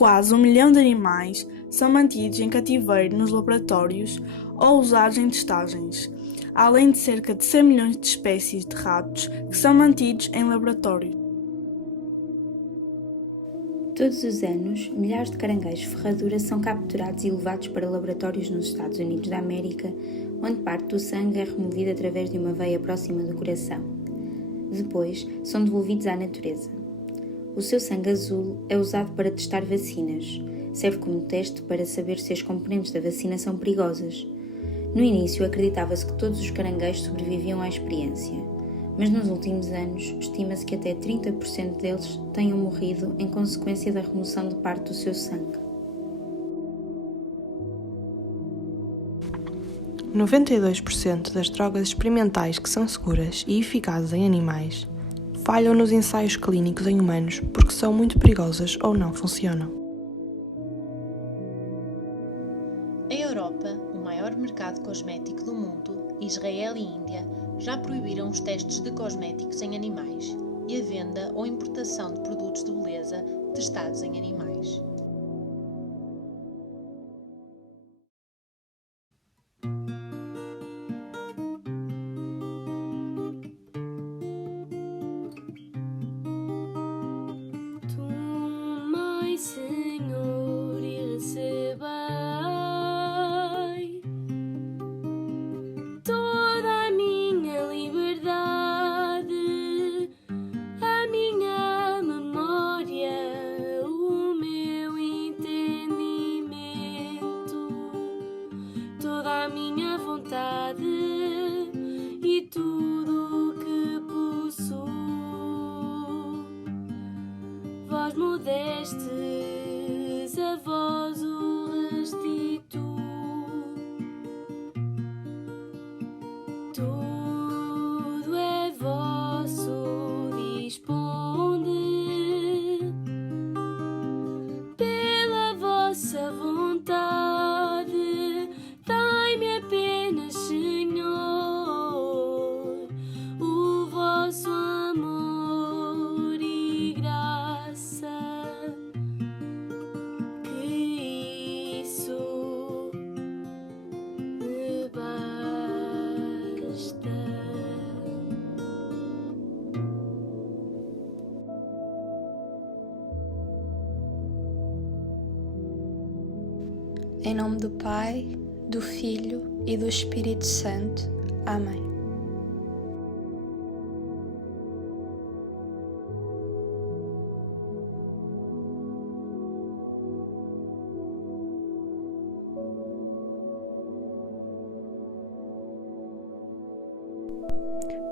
Quase 1 milhão de animais são mantidos em cativeiro nos laboratórios ou usados em testagens, além de cerca de 100 milhões de espécies de ratos que são mantidos em laboratórios. Todos os anos, milhares de caranguejos ferradura são capturados e levados para laboratórios nos Estados Unidos da América, onde parte do sangue é removida através de uma veia próxima do coração. Depois, são devolvidos à natureza. O seu sangue azul é usado para testar vacinas. Serve como teste para saber se as componentes da vacina são perigosas. No início, acreditava-se que todos os caranguejos sobreviviam à experiência, mas nos últimos anos, estima-se que até 30% deles tenham morrido em consequência da remoção de parte do seu sangue. 92% das drogas experimentais que são seguras e eficazes em animais falham nos ensaios clínicos em humanos porque são muito perigosas ou não funcionam. Em Europa, o maior mercado cosmético do mundo, Israel e Índia, já proibiram os testes de cosméticos em animais e a venda ou importação de produtos de beleza testados em animais. Tomai, Senhor, e recebei toda a minha liberdade, a minha memória, o meu entendimento, toda a minha vontade e tudo o que possuo. Vós me destes, a vós o restituo. Tudo é vosso, disponde pela vossa vontade. Dai-me apenas, Senhor, o vosso amor e graça, que isso me basta. Em nome do Pai, do Filho e do Espírito Santo. Amém.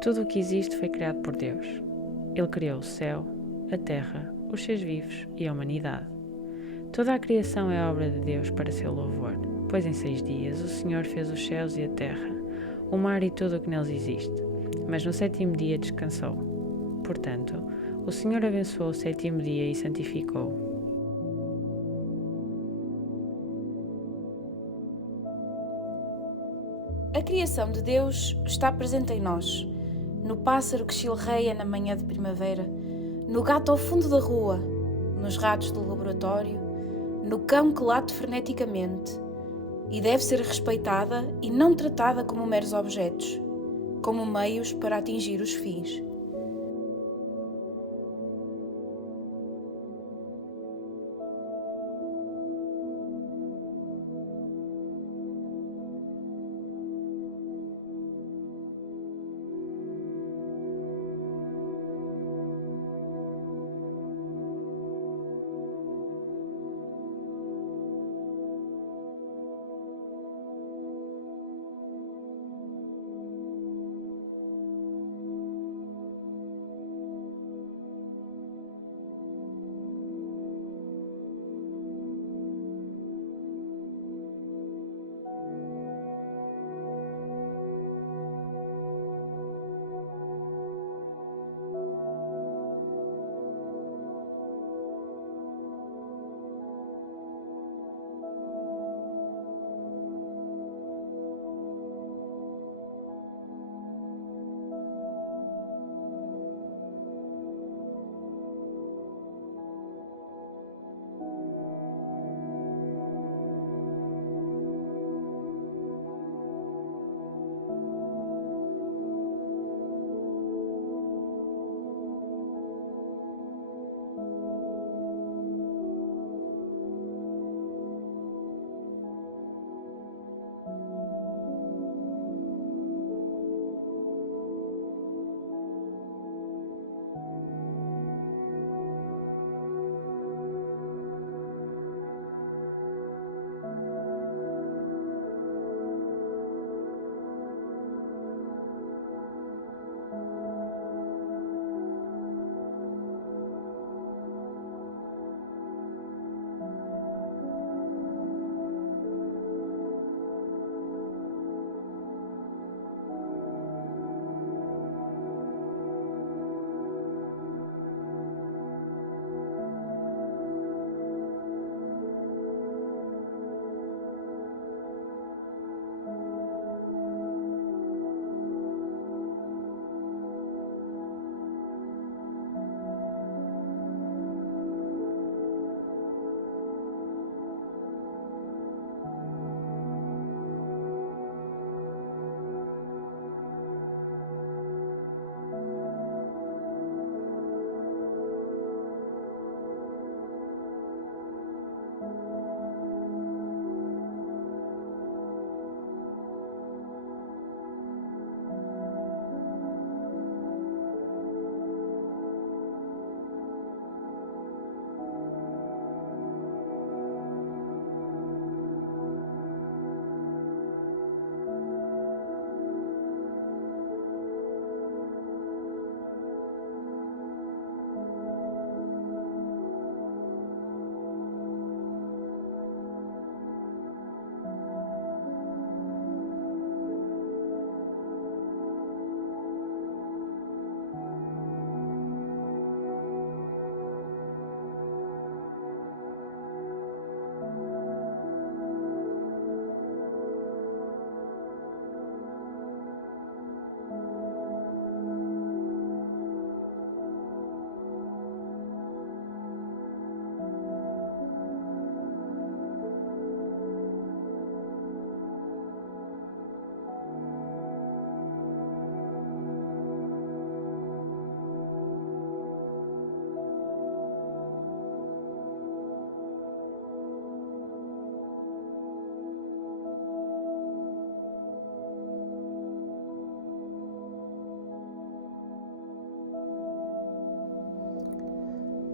Tudo o que existe foi criado por Deus. Ele criou o céu, a terra, os seres vivos e a humanidade. Toda a criação é obra de Deus para seu louvor, pois em 6 dias o Senhor fez os céus e a terra, o mar e tudo o que neles existe, mas no 7º dia descansou. Portanto, o Senhor abençoou o 7º dia e santificou-o. A criação de Deus está presente em nós, no pássaro que chilreia na manhã de primavera, no gato ao fundo da rua, nos ratos do laboratório, no cão que late freneticamente, e deve ser respeitada e não tratada como meros objetos, como meios para atingir os fins.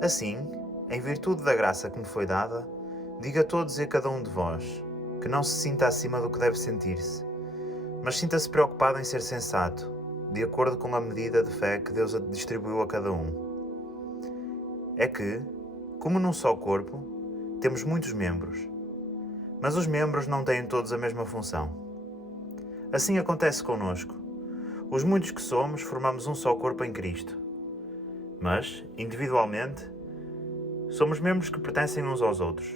Assim, em virtude da graça que me foi dada, digo a todos e a cada um de vós, que não se sinta acima do que deve sentir-se, mas sinta-se preocupado em ser sensato, de acordo com a medida de fé que Deus distribuiu a cada um. É que, como num só corpo, temos muitos membros, mas os membros não têm todos a mesma função. Assim acontece connosco. Os muitos que somos formamos um só corpo em Cristo, mas, individualmente, somos membros que pertencem uns aos outros.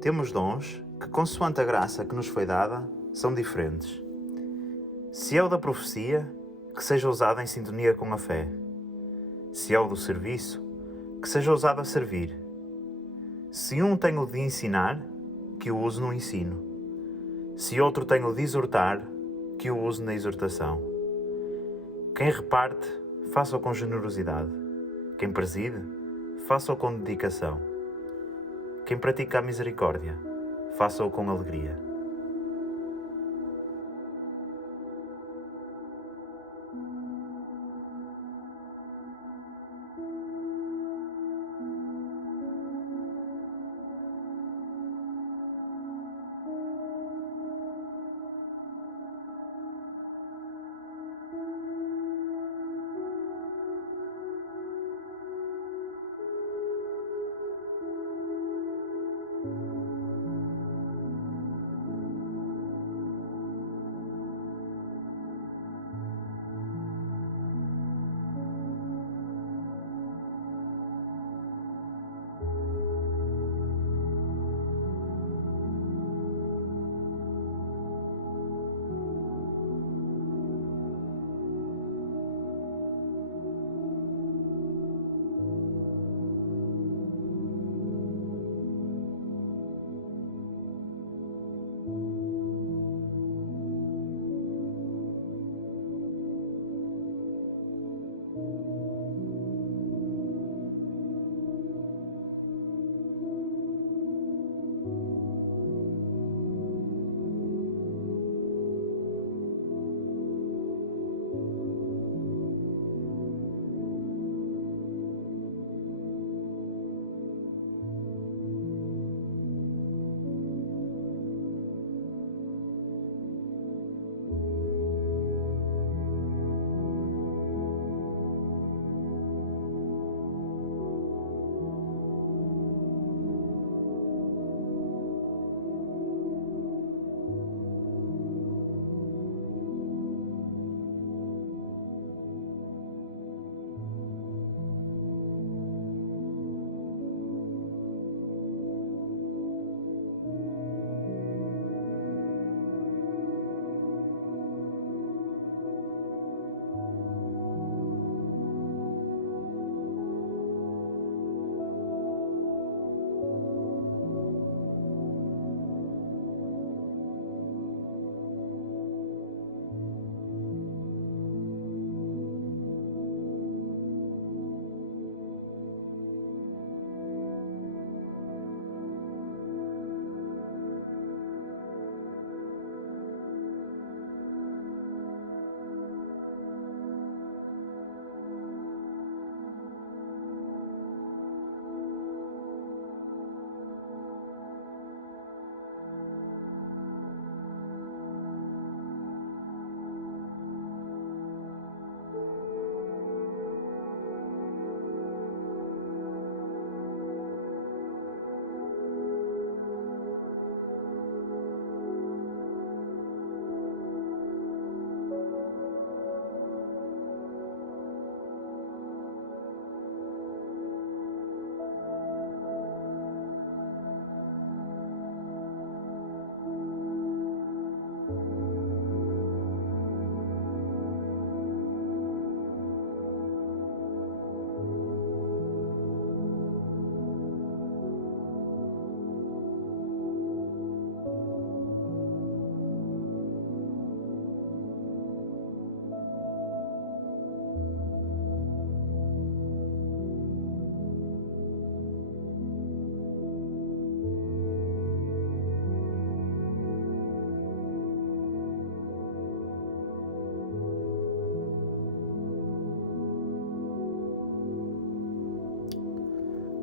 Temos dons que, consoante a graça que nos foi dada, são diferentes. Se é o da profecia, que seja usado em sintonia com a fé. Se é o do serviço, que seja usado a servir. Se um tem o de ensinar, que o use no ensino. Se outro tem o de exortar, que o use na exortação. Quem reparte, faça-o com generosidade. Quem preside, faça-o com dedicação. Quem pratica a misericórdia, faça-o com alegria.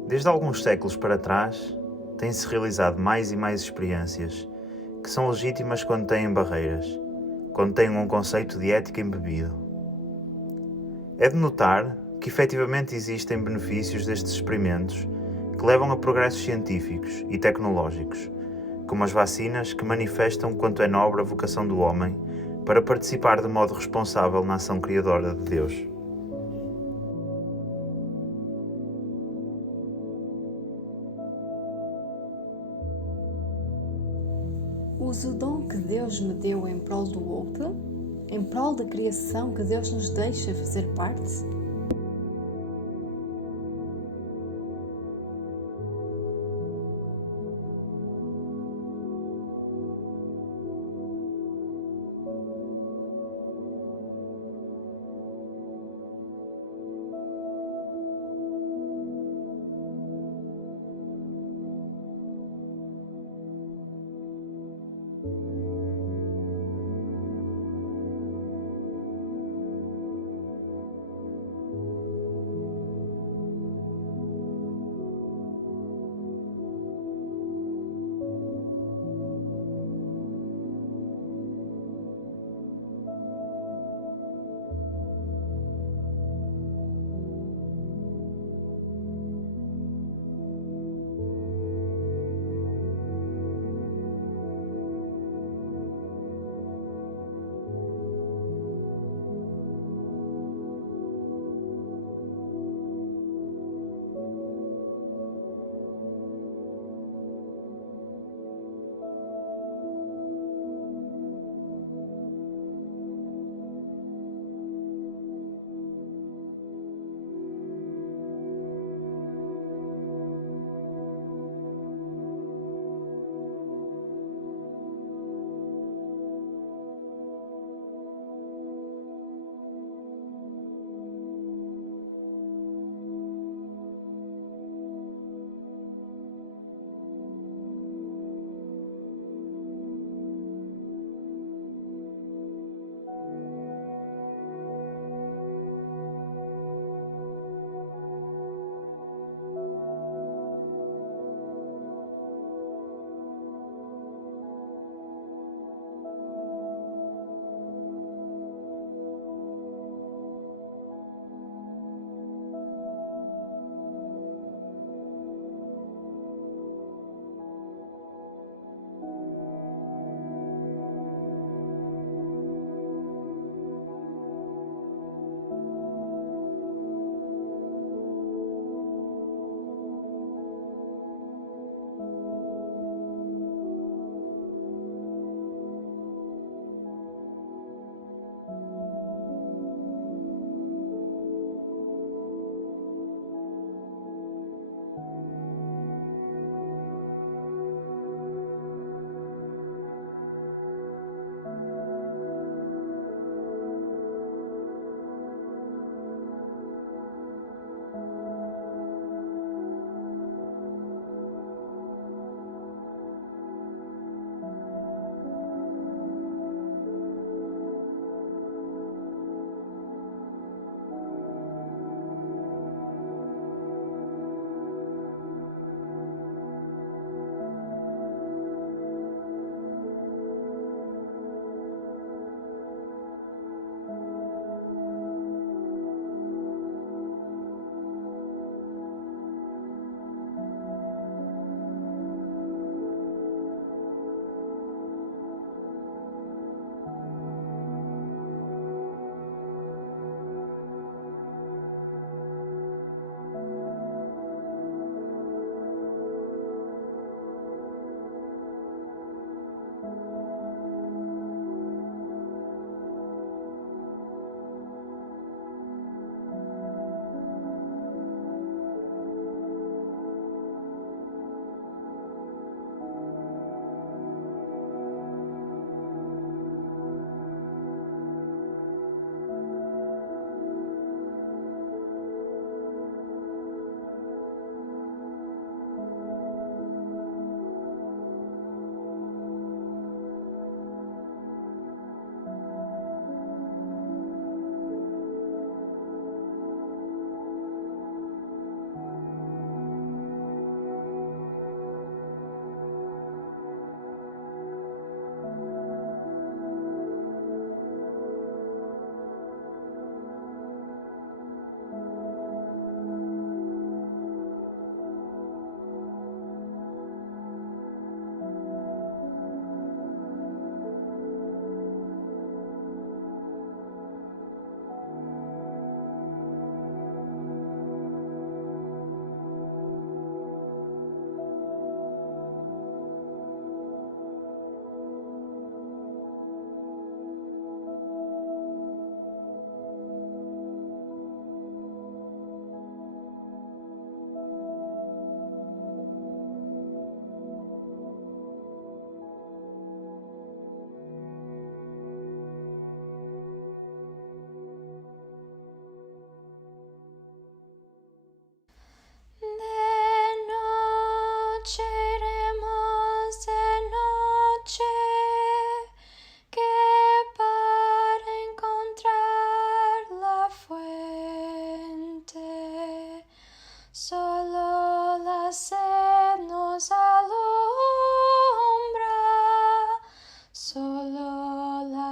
Desde alguns séculos para trás, têm-se realizado mais e mais experiências que são legítimas quando têm barreiras, quando têm um conceito de ética embebido. É de notar que efetivamente existem benefícios destes experimentos que levam a progressos científicos e tecnológicos, como as vacinas que manifestam quanto é nobre a vocação do homem para participar de modo responsável na ação criadora de Deus. Uso o dom que Deus me deu em prol do outro, em prol da criação que Deus nos deixa fazer parte?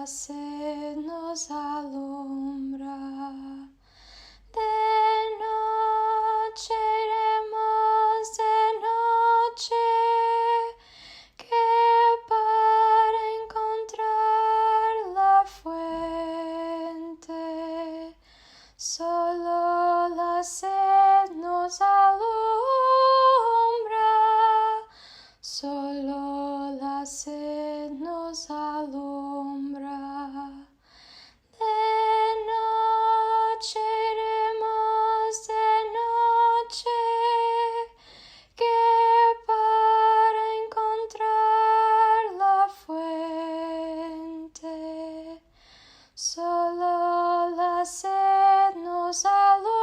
la sed nos alumbra. Solo la sed nos alumbra, solo la sed nos alumbra. De noche iremos de noche, que para encontrar la fuente, solo la sed nos alumbra,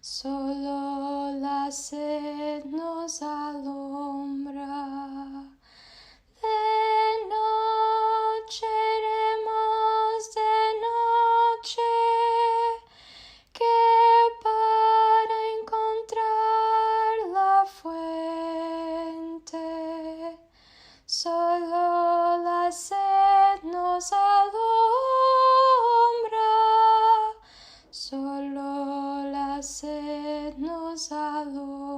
solo la sed nos alumbra. De noche iremos de noche, que para encontrar la fuente, solo la sed nos alumbra, solo la sed nos alumbra.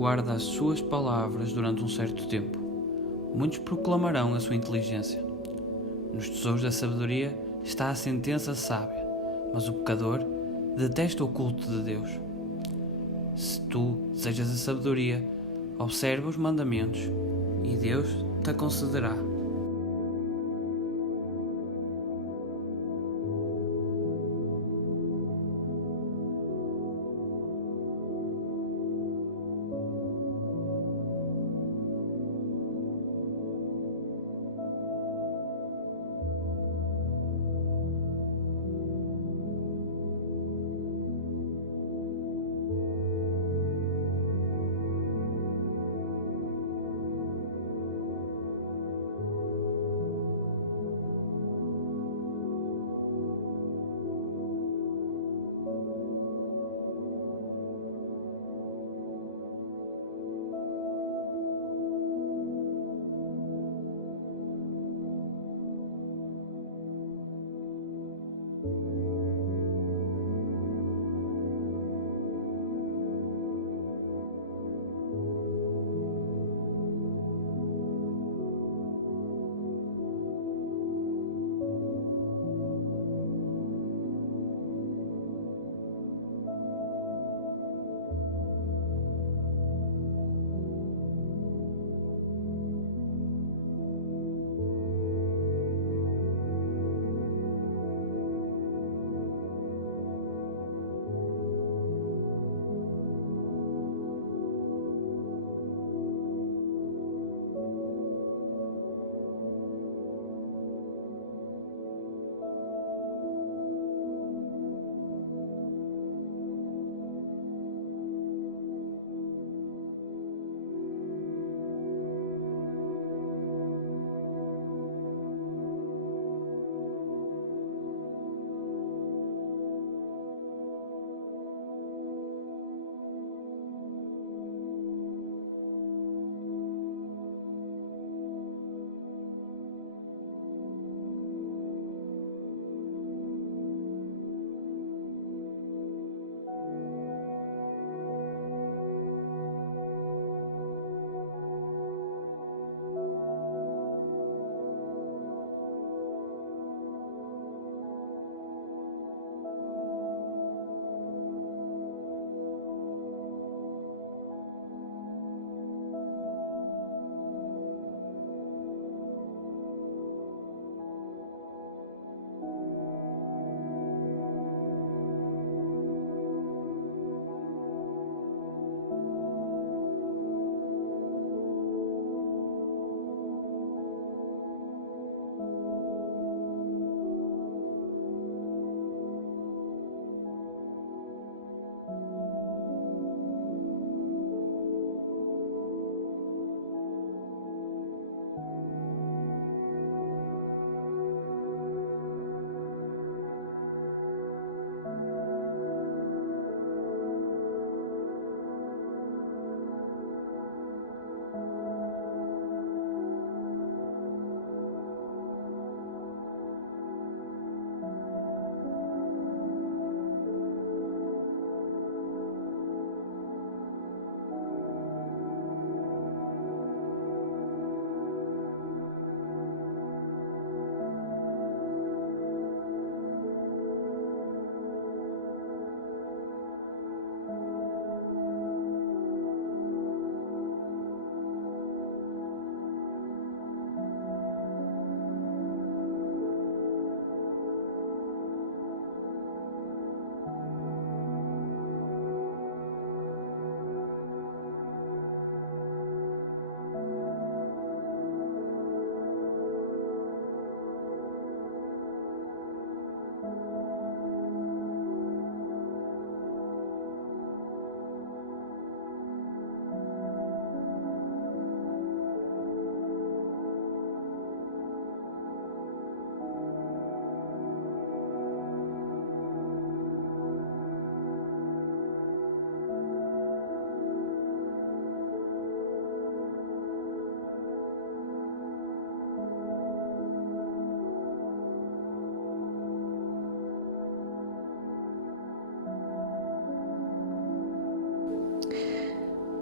guarda as suas palavras durante um certo tempo. Muitos proclamarão a sua inteligência. Nos tesouros da sabedoria está a sentença sábia, mas o pecador detesta o culto de Deus. Se tu desejas a sabedoria, observa os mandamentos e Deus te concederá.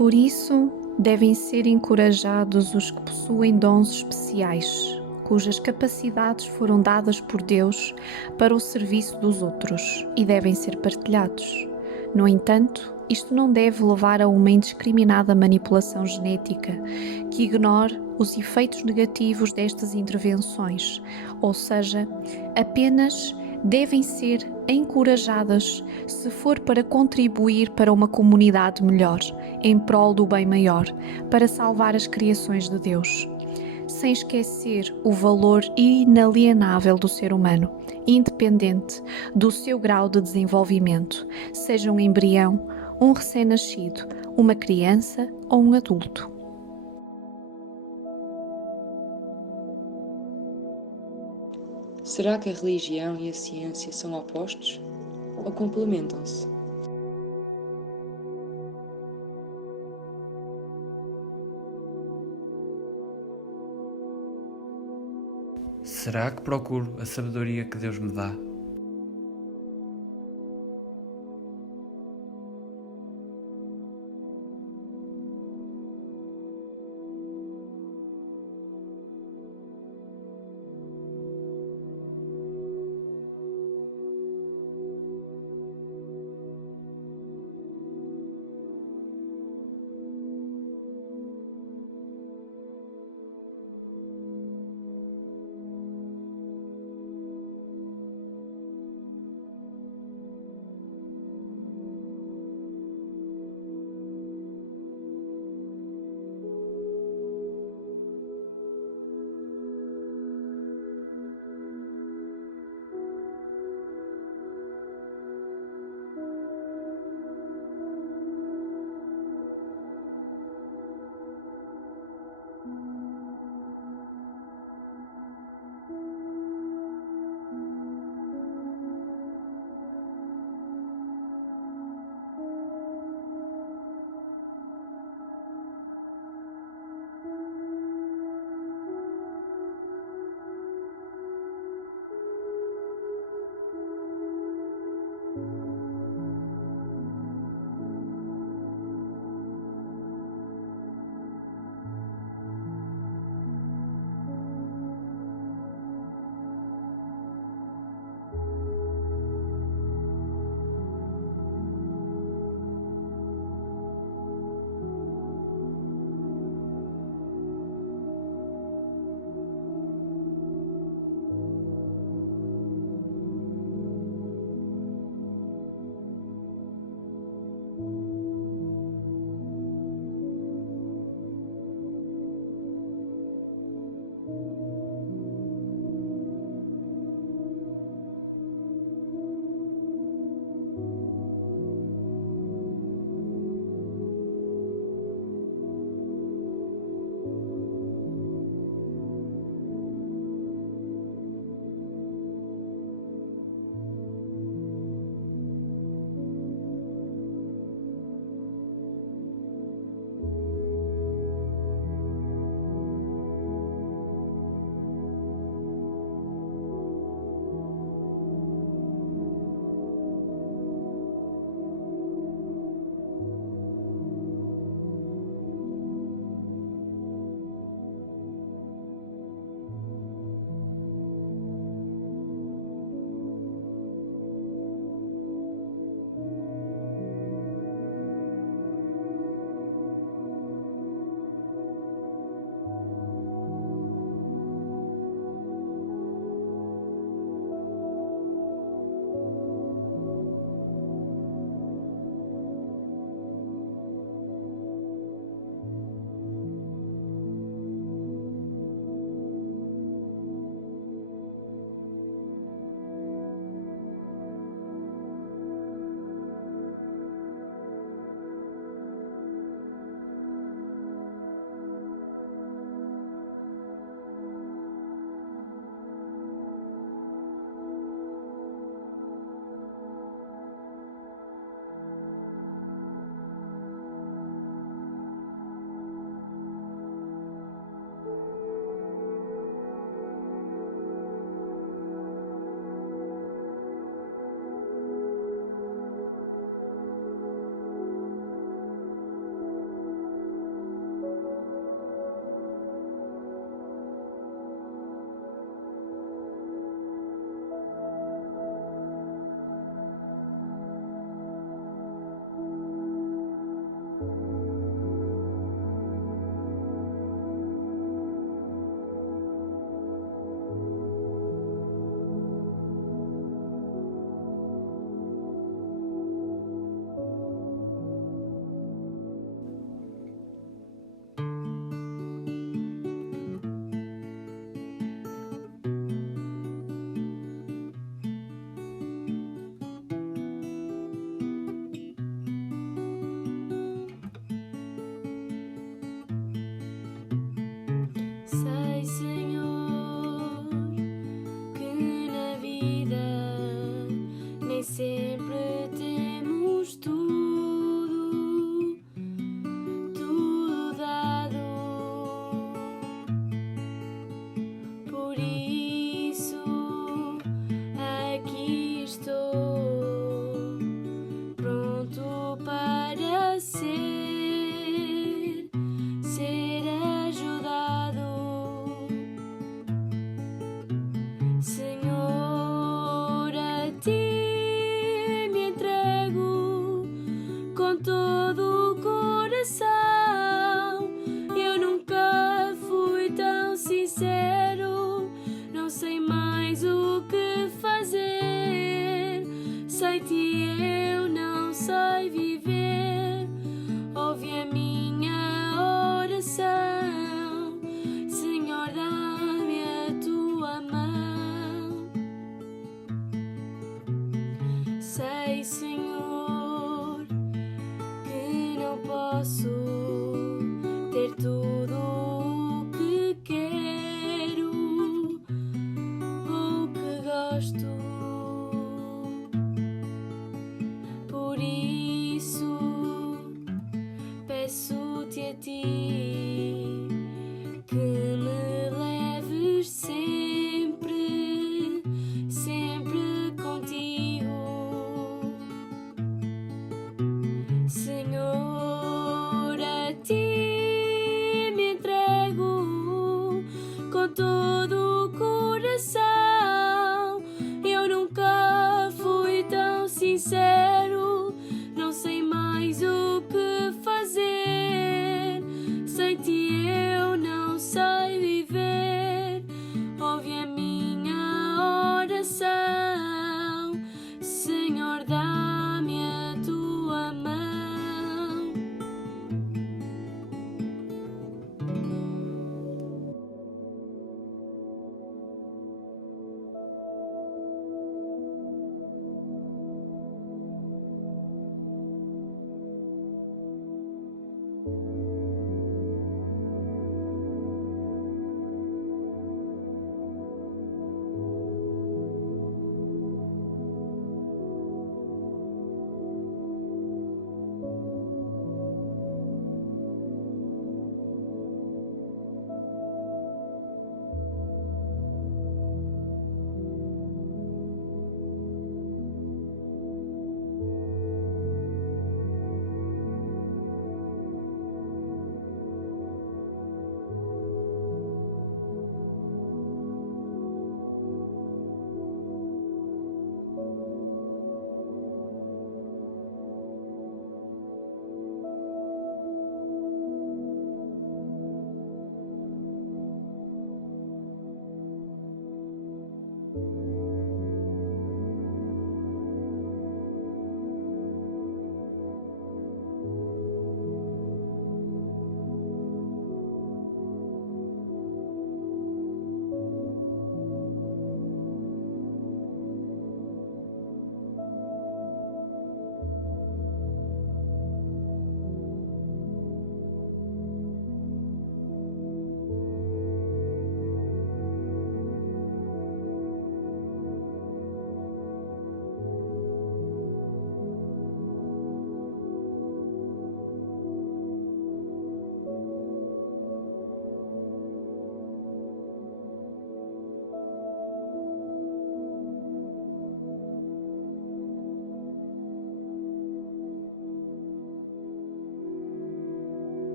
Por isso, devem ser encorajados os que possuem dons especiais, cujas capacidades foram dadas por Deus para o serviço dos outros e devem ser partilhados. No entanto, isto não deve levar a uma indiscriminada manipulação genética que ignore os efeitos negativos destas intervenções, ou seja, apenas devem ser encorajadas se for para contribuir para uma comunidade melhor, em prol do bem maior, para salvar as criações de Deus. Sem esquecer o valor inalienável do ser humano, independente do seu grau de desenvolvimento, seja um embrião, um recém-nascido, uma criança ou um adulto. Será que a religião e a ciência são opostos ou complementam-se? Será que procuro a sabedoria que Deus me dá?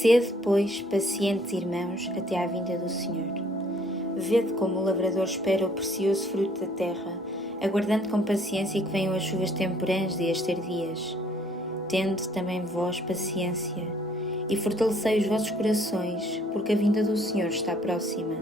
Sede, pois, pacientes, irmãos, até à vinda do Senhor. Vede como o lavrador espera o precioso fruto da terra, aguardando com paciência que venham as chuvas temporãs e as tardias. Tende também vós paciência, e fortalecei os vossos corações, porque a vinda do Senhor está próxima.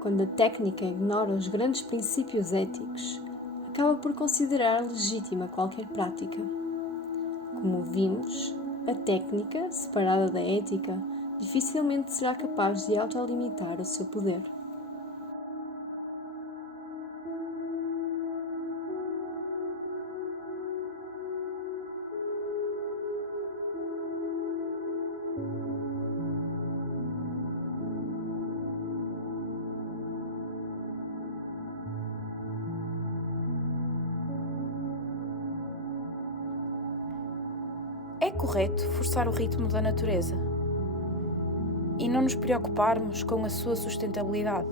Quando a técnica ignora os grandes princípios éticos, acaba por considerar legítima qualquer prática. Como vimos, a técnica, separada da ética, dificilmente será capaz de autolimitar o seu poder. É correto forçar o ritmo da natureza e não nos preocuparmos com a sua sustentabilidade.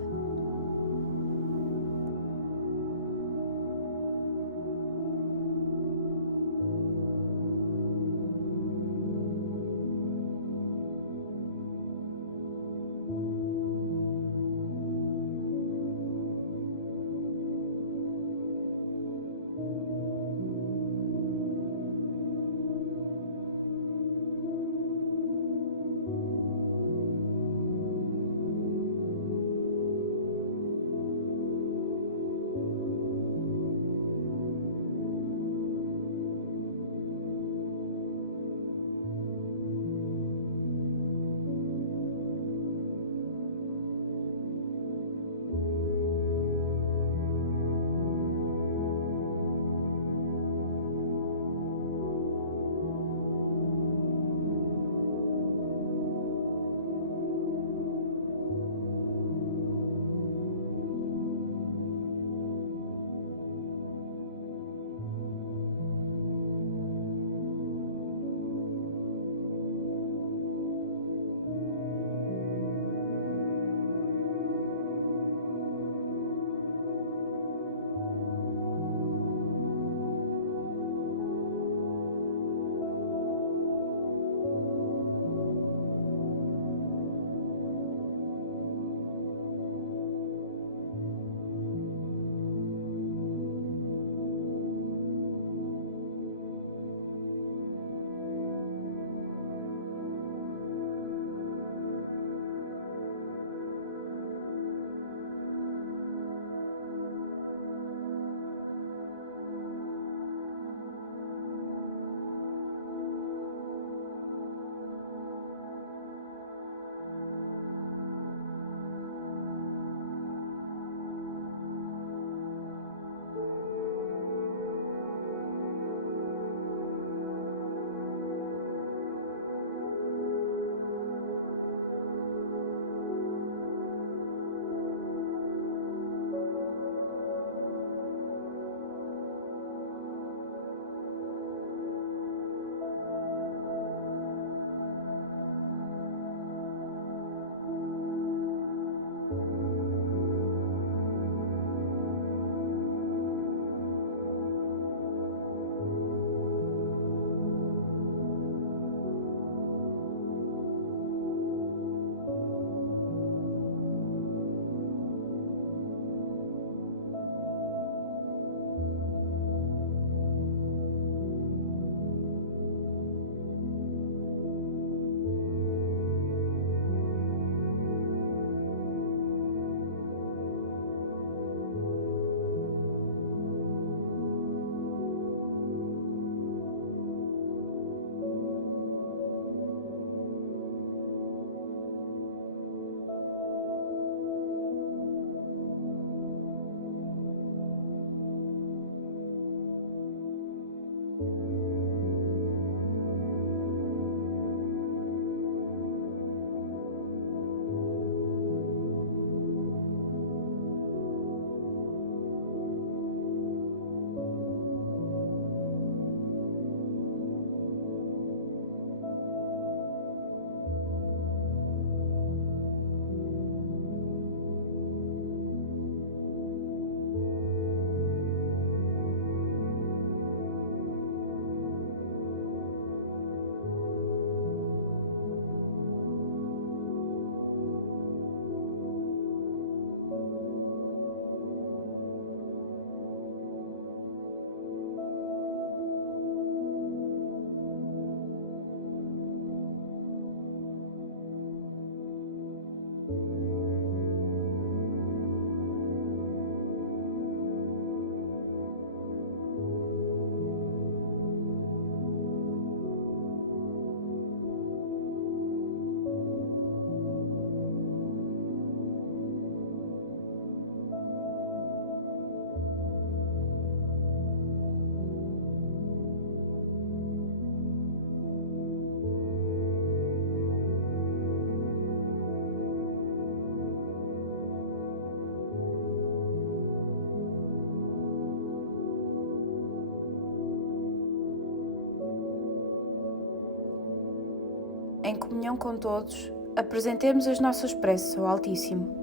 Em comunhão com todos, apresentemos as nossas preces ao Altíssimo.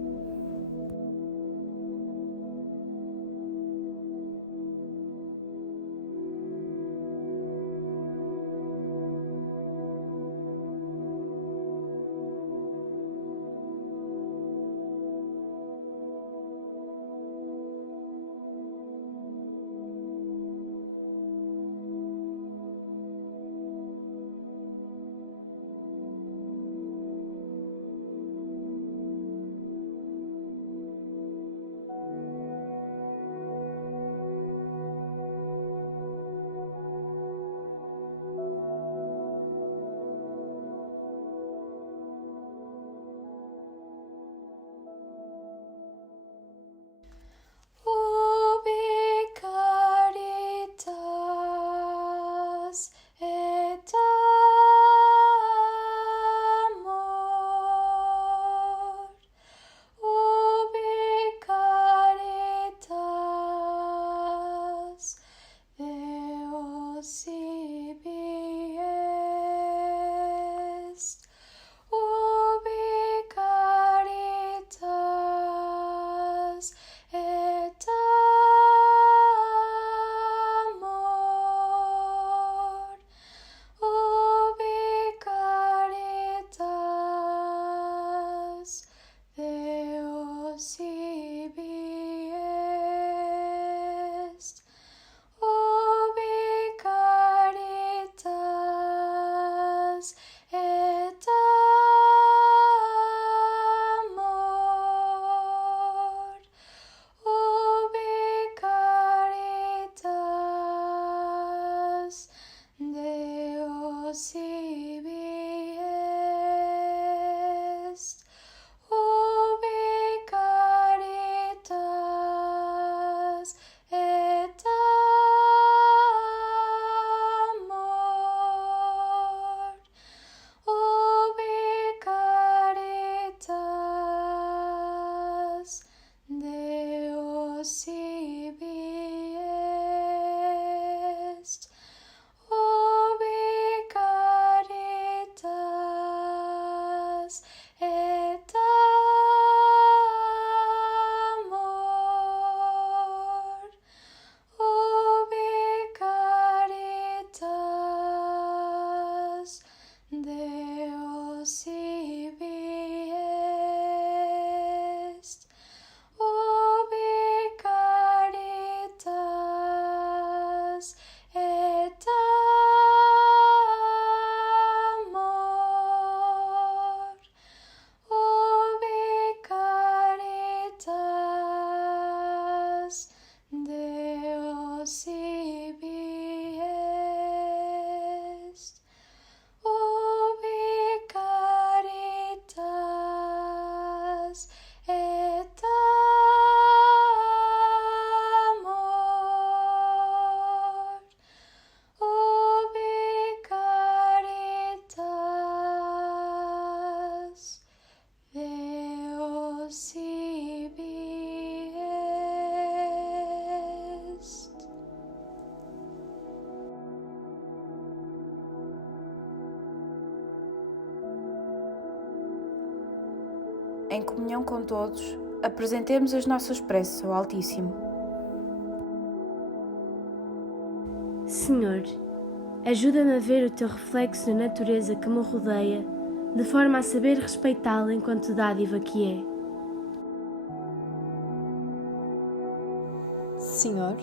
em comunhão com todos, apresentemos as nossas preces ao Altíssimo. Senhor, ajuda-me a ver o teu reflexo na natureza que me rodeia, de forma a saber respeitá-la enquanto dádiva que é. Senhor,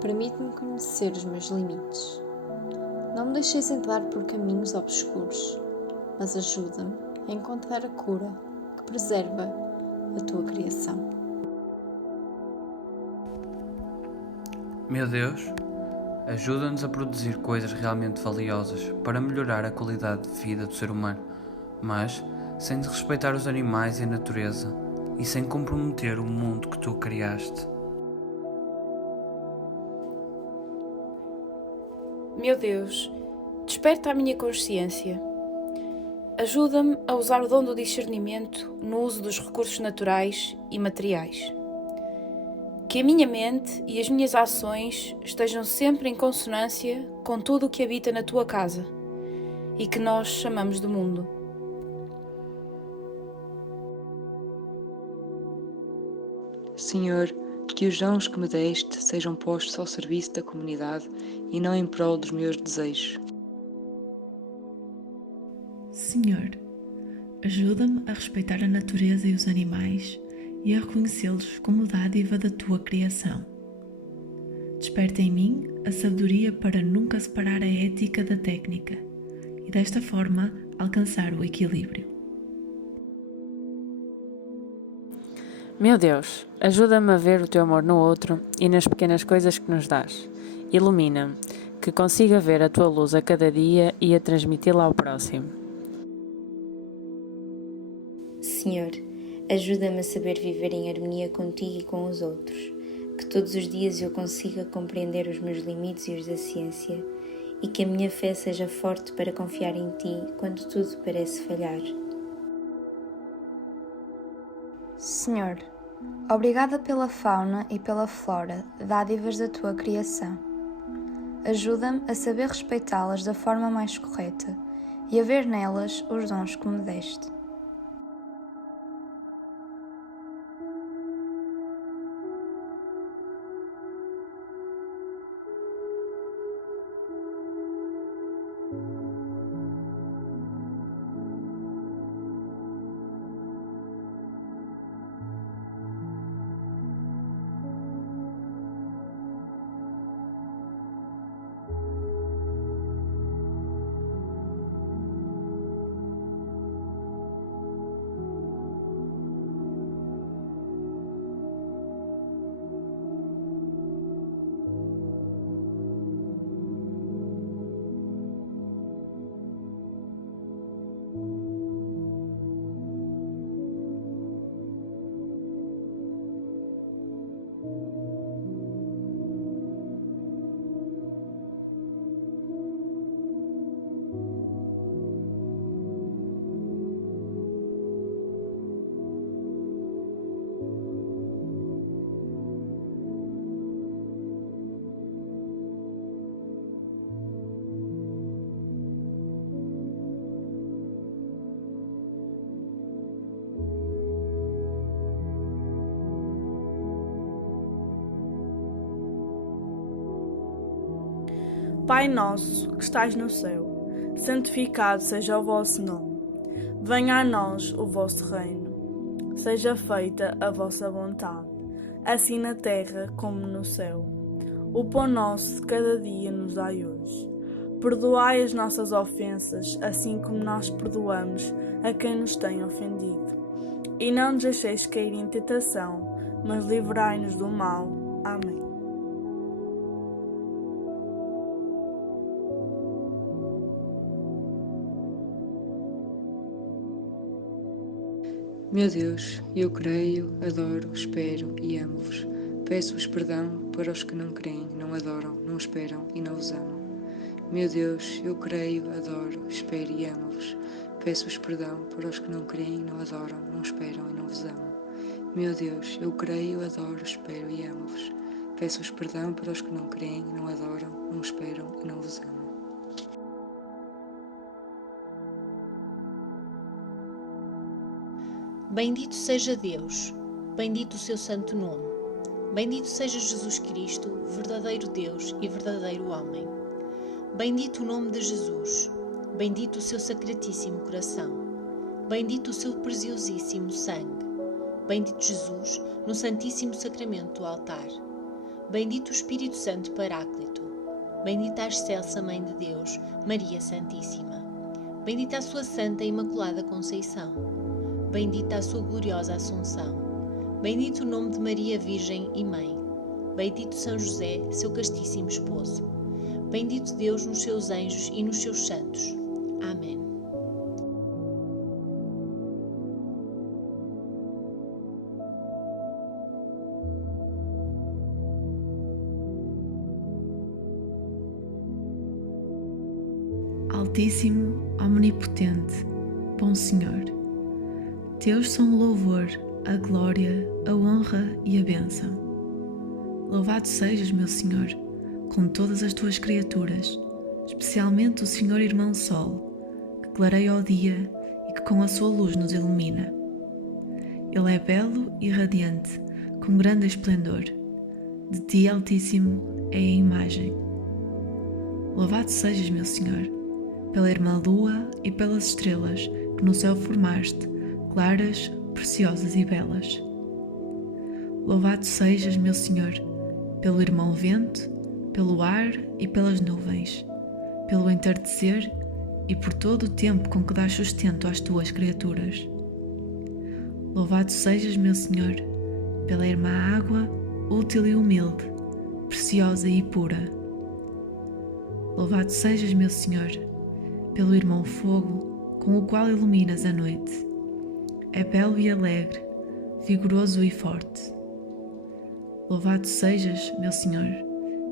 permite-me conhecer os meus limites. Não me deixeis entrar por caminhos obscuros, mas ajuda-me a encontrar a cura que preserva a tua criação. Meu Deus, ajuda-nos a produzir coisas realmente valiosas para melhorar a qualidade de vida do ser humano, mas sem desrespeitar os animais e a natureza e sem comprometer o mundo que tu criaste. Meu Deus, desperta a minha consciência. Ajuda-me a usar o dom do discernimento no uso dos recursos naturais e materiais. Que a minha mente e as minhas ações estejam sempre em consonância com tudo o que habita na tua casa e que nós chamamos de mundo. Senhor, que os dons que me deste sejam postos ao serviço da comunidade e não em prol dos meus desejos. Senhor, ajuda-me a respeitar a natureza e os animais e a reconhecê-los como dádiva da tua criação. Desperta em mim a sabedoria para nunca separar a ética da técnica e desta forma alcançar o equilíbrio. Meu Deus, ajuda-me a ver o teu amor no outro e nas pequenas coisas que nos dás. Ilumina-me, que consiga ver a tua luz a cada dia e a transmiti-la ao próximo. Senhor, ajuda-me a saber viver em harmonia contigo e com os outros, que todos os dias eu consiga compreender os meus limites e os da ciência, e que a minha fé seja forte para confiar em ti quando tudo parece falhar. Senhor, obrigada pela fauna e pela flora, dádivas da tua criação. Ajuda-me a saber respeitá-las da forma mais correta e a ver nelas os dons que me deste. Pai nosso, que estais no céu, santificado seja o vosso nome. Venha a nós o vosso reino. Seja feita a vossa vontade, assim na terra como no céu. O pão nosso de cada dia nos dai hoje. Perdoai as nossas ofensas, assim como nós perdoamos a quem nos tem ofendido. E não nos deixeis cair em tentação, mas livrai-nos do mal. Amém. Meu Deus, eu creio, adoro, espero e amo-vos. Peço-vos perdão para os que não creem, não adoram, não esperam e não vos amam. Meu Deus, eu creio, adoro, espero e amo-vos. Peço-vos perdão para os que não creem, não adoram, não esperam e não vos amam. Meu Deus, eu creio, adoro, espero e amo-vos. Peço-vos perdão para os que não creem, não adoram, não esperam e não vos amam. Bendito seja Deus, bendito o seu santo nome. Bendito seja Jesus Cristo, verdadeiro Deus e verdadeiro homem. Bendito o nome de Jesus, bendito o seu sacratíssimo coração, bendito o seu preciosíssimo sangue, bendito Jesus no santíssimo sacramento do altar, bendito o Espírito Santo Paráclito, bendita a excelsa Mãe de Deus, Maria Santíssima, bendita a sua Santa e Imaculada Conceição, bendita a sua gloriosa Assunção, bendito o nome de Maria Virgem e Mãe, bendito São José, seu castíssimo esposo, bendito Deus nos seus anjos e nos seus santos. Amém. Altíssimo, omnipotente, bom Senhor, teus são o louvor, a glória, a honra e a bênção. Louvado sejas, meu Senhor, com todas as tuas criaturas, especialmente o Senhor Irmão Sol, que clareia o dia e que com a sua luz nos ilumina. Ele é belo e radiante, com grande esplendor. De ti, Altíssimo, é a imagem. Louvado sejas, meu Senhor, pela irmã Lua e pelas estrelas que no céu formaste, claras, preciosas e belas. Louvado sejas, meu Senhor, pelo irmão Vento, pelo ar e pelas nuvens, pelo entardecer e por todo o tempo com que dás sustento às tuas criaturas. Louvado sejas, meu Senhor, pela irmã Água, útil e humilde, preciosa e pura. Louvado sejas, meu Senhor, pelo irmão Fogo, com o qual iluminas a noite. É belo e alegre, vigoroso e forte. Louvado sejas, meu Senhor,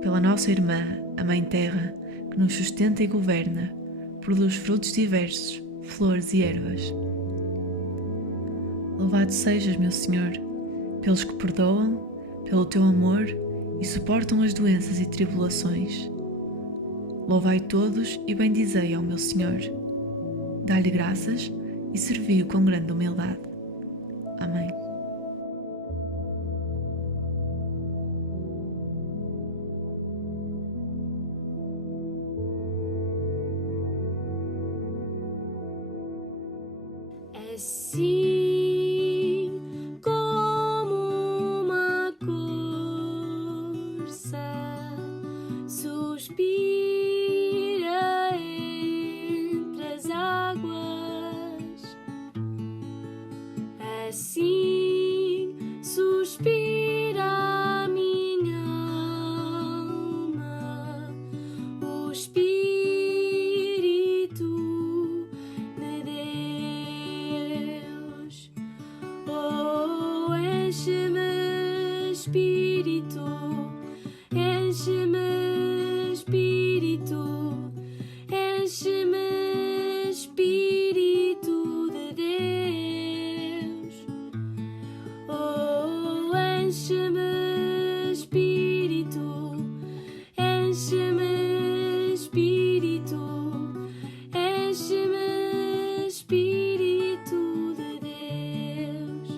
pela nossa irmã, a Mãe Terra, que nos sustenta e governa, produz frutos diversos, flores e ervas. Louvado sejas, meu Senhor, pelos que perdoam, pelo teu amor e suportam as doenças e tribulações. Louvai todos e bendizei ao meu Senhor. Dá-lhe graças e servi-o com grande humildade. Amém. Assim como uma corça suspira entre as águas, assim suspira a minha alma, o Espírito de Deus. Oh, enche-me, Espírito, enche-me, Espírito, enche-me, Espírito de Deus. Oh, enche-me, Espírito, enche-me, Espírito, enche-me, Espírito de Deus.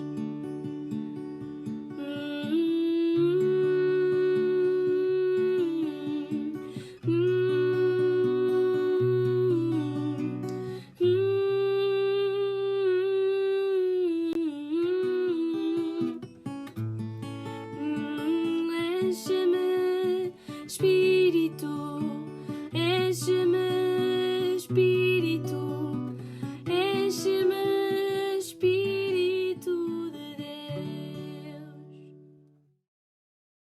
Enche-me, Espírito,